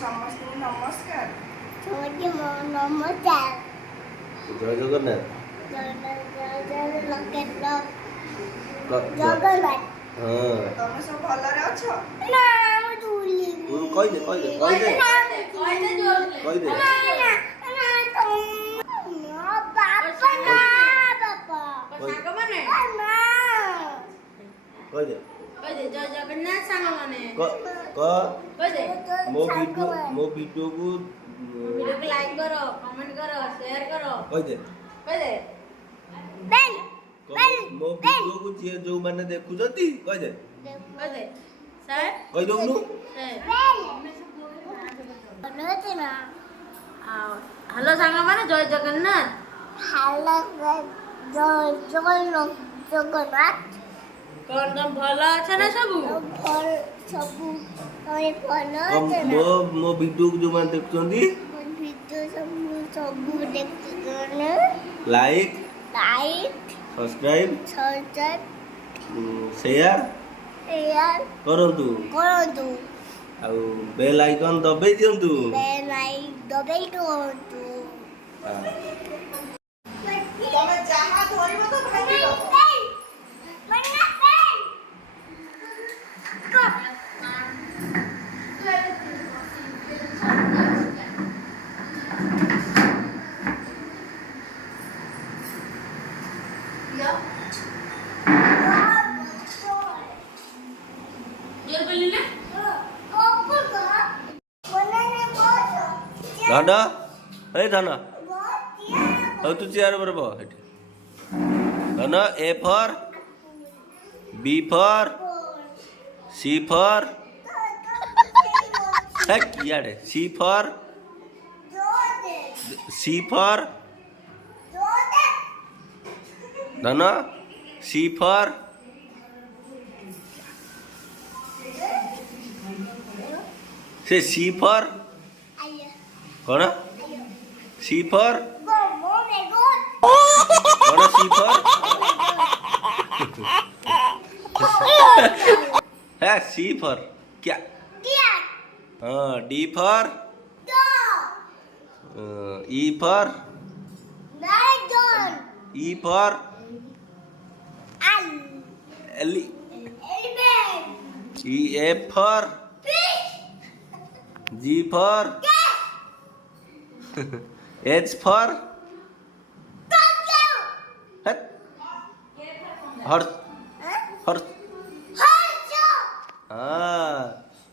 ସମସ୍ତଙ୍କୁ ନମସ୍କାର। ନମସ୍କାର। ଜୟ ଜଗନ୍ନାଥ। ଜଗନ୍ନାଥ। ହଁ ତମେ ସବୁ ଭଲରେ ଅଛ? କହିଦେ ଜୟ ଜଗନ୍ନାଥ ସାଙ୍ଗମାନେ ମୋ ଭିଡ଼ିଓକୁ ଲାଇକ୍ କର, କମେଣ୍ଟ କର, ସେୟାର କର। କହିଦେ ମୋ ଭିଡ଼ିଓକୁ ଯିଏ ଯୋଉମାନେ ଦେଖୁଛନ୍ତି କହିଦେ କହିଦଉନୁ। ହ୍ୟାଲୋ ସାଙ୍ଗମାନେ, ଜୟ ଜଗନ୍ନାଥ। ଜଗନ୍ନାଥ। କଣ ତମ ଭଲ ଅଛ ନା ସବୁ? ମୋ ଭିଡ଼ିଓକୁ ଯୋଉମାନେ ଦେଖୁଛନ୍ତି ଲାଇକ୍ ସବସ୍କ୍ରାଇବ ସେୟାର କରନ୍ତୁ ଆଉ ବେଲ୍ ଆଇକନ୍ ଦବେଇ ଦିଅନ୍ତୁ। ତମେ ଯାହା ଧରିବ ତ ଭାଙ୍ଗିବ। ଧନ ଏଇ ଧନ ହଉ ତୁ ଚେୟାର ଉପରେ ବହ ଏଠି। ଧନ A for B for C for ଇଆଡ଼େ C for ଧନ C for ସେ C for କଣ C for କଣ C for है C for क्या हाँ D for E for L E F for G for H for horse हाँ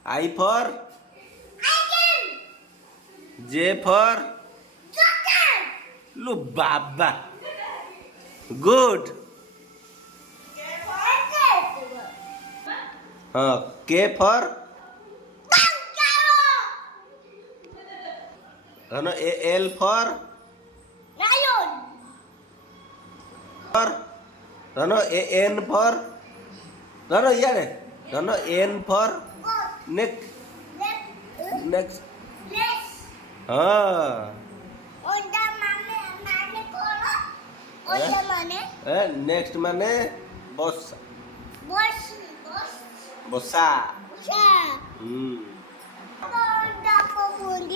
I for J for low Baba good हाँ K for धनो L for धनो N for धनो यार धनो N for next हाँ नेक्स्ट माने बस बसा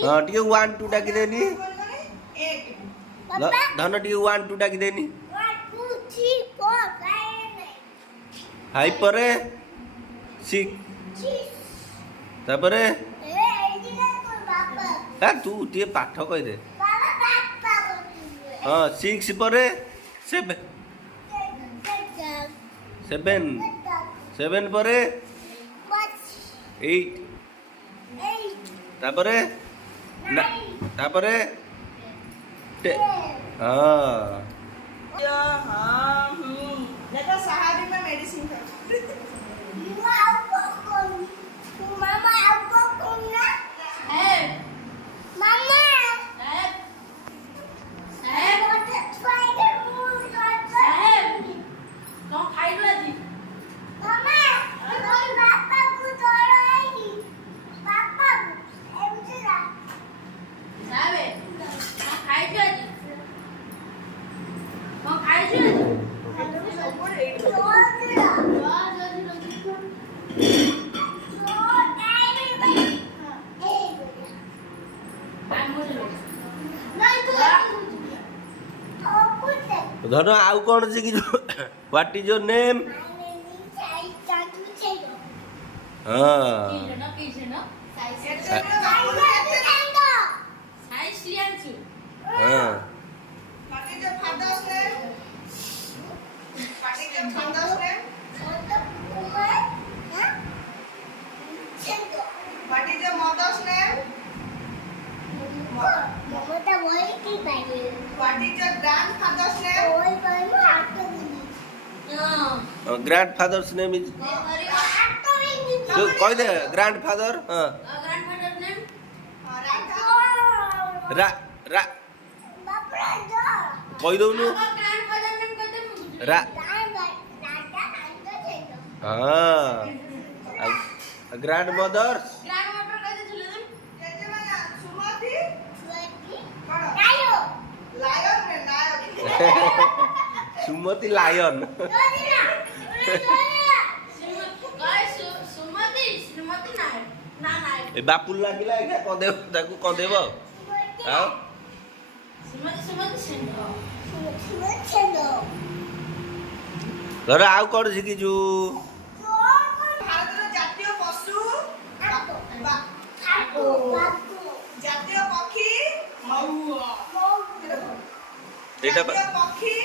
हाँ टी 1 2 डाकी देनी धन टी 1 2 डाकी देनी हाई परे तापरे तू टे पाठ कही दे हाँ 6 परे 7 परे 8 तापरे सहारे में मेडिसिन ଧନ ଆଉ କ'ଣ ଶିଖିଛୁ? What is your name? ହଁ ହଁ What is your father's name? What is your father's name? What is your mother's name? What is your grandfather's name? Grandfather's name is କହିଦେ ଗ୍ରାଣ୍ଡଫାଦର ହଁ ରା ରା କହିଦଉନୁ ରା ହଁ ଗ୍ରାଣ୍ଡ ମଦର୍ସ ଜେଜେମା ସୁମତି କଣ ଲାୟନ ରେ ନାୟକ ସୁମତି ଲାୟନ ଏ ବାପୁଲ ଲାଗିଲା ଏଇଟା କନ୍ଦେବ ତାକୁ କନ୍ଦେବ ଆଉ ଧର ଆଉ କ'ଣ ଶିଖିଛୁ? ଭାରତର ଜାତୀୟ ପଶୁ ଜାତୀୟ ପକ୍ଷୀ ଏଇଟା ଜାତୀୟ ପକ୍ଷୀ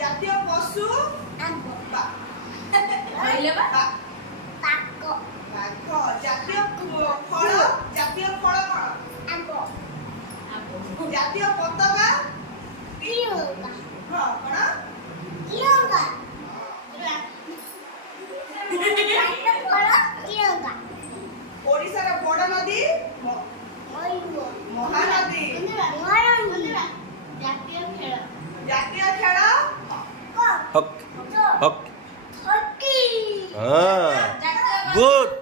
ଜାତୀୟ ପଶୁ ବାଘ ଜାତୀୟ ଫଳ ଜାତୀୟ ଫଳ କଣ ଜାତୀୟ ପତାକା ହଁ କଣ ଓଡ଼ିଶାର ବଡ଼ ନଦୀ ମହାନଦୀ ଜାତୀୟ ଖେଳ ହକ୍ ହକ୍ ହଁ ଗୁଡ୍